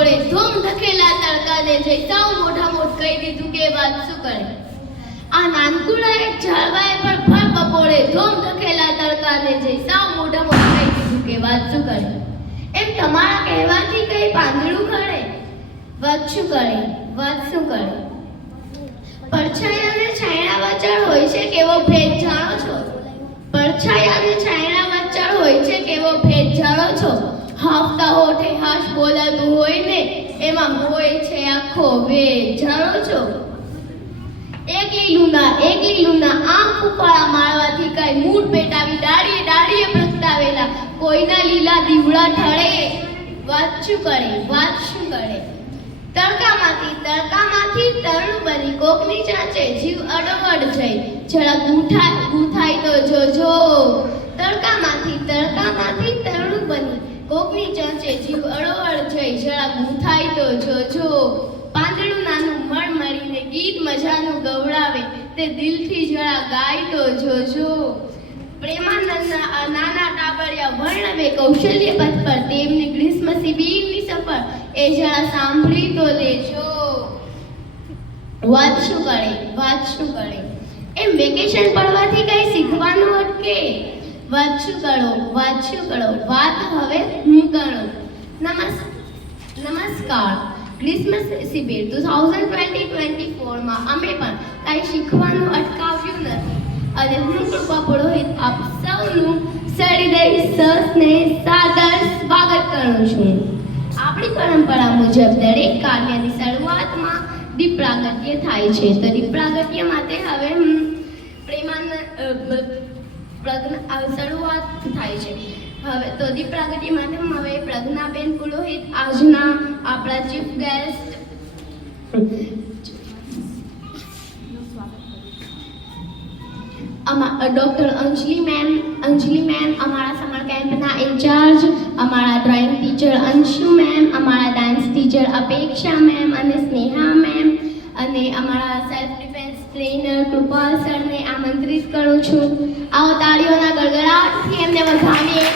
બપોરે ધૂમ ધકેલા તડકાને જઈ સાવ મોઢા મોઢ કહી દીધું કે વાત શું કરે. આ નાનકુડા એક ઝાડવાએ પણ ભર બપોરે ધૂમ ધકેલા તડકાને જઈ સાવ મોઢા મોઢ કહી દીધું કે વાત શું કરે. એમ તમારા કહેવાથી કઈ પાંદડું ખડે. વાત શું કરે, વાત શું કરે. પડછાયા અને છાંયડા વચ્ચે હોય છે કેવો ભેદ જાણો છો. પડછાયા અને છાંયડા વચ્ચે હોય છે કેવો ભેદ જાણો છો. હાફતા હોઠે હાશ બોલાતું હોય ને એમાં હોય છે આખો ભેદ જાણો છો. એકલી લૂના આંખ ઉપાળા મારવાથી કઈ મૂળ પેટાવી ડાળીએ ડાળીએ પ્રગટાવેલા કોઈના લીલા દીવડા ઠળે. વાત શું કરે, વાત શું કરે. તડકામાંથી તરણું બની કોકની ચાંચે જીવ અડોઅડ જઈ જરા ગૂંથાય તો જોજો. તડકામાંથી તરણું બની કોકની ચાંચે જીવ અડોઅડ જઈ જરા ગૂંથાય તો જોજો. પાંદડું નાનું મળીને ગીત મજાનું ગવડાવે તે દિલથી જરા ગાય તો જોજો. પ્રેમાનંદના નાના ટાબરિયા વર્ણવે કૌશલ્ય પથ પર તેમની ગ્રીષ્મ શિબિરની સફર એ જરા સાંભળી તો લેજો. વાત શું કરે, વાત શું કરે. એમ વેકેશન પડવાથી કઈ શીખવાનું અટકે. વાત શું કરો, વાત શું કરો. વાત હવે હું કરું. નમસ્કાર. ક્રિસમસ શિબિર 2020-24 અમે પણ કાંઈ શીખવાનું અટકાવ્યું નથી અને હું કૃપા પુરોહિત આપ સૌનું સહૃદય સ્નેહ સાદર સ્વાગત કરું છું. આપણી પરંપરા મુજબ દરેક કાર્યની શરૂઆતમાં દીપ પ્રાગટ્ય થાય છે. તો દીપ પ્રાગટ્ય માટે હવે શરૂઆત થાય છે. હવે તો દીપ પ્રાગટ્ય માટે હવે પ્રજ્ઞાબેન પુરોહિત આજના આપણા ચીફ ગેસ્ટ ડોક્ટર અંજલિ મેમ અમારા સમર કેમ્પના ઇન્ચાર્જ, અમારા ડ્રોઈંગ ટીચર અંશુ મેમ, અમારા ડાન્સ ટીચર અપેક્ષા મેમ અને સ્નેહા મેમ અને અમારા સેલ્ફ ડિફેન્સ ટ્રેનર કૃપાલ સરને આમંત્રિત કરું છું. આવો તાળીઓના ગડગડાટથી એમને વધાવીએ.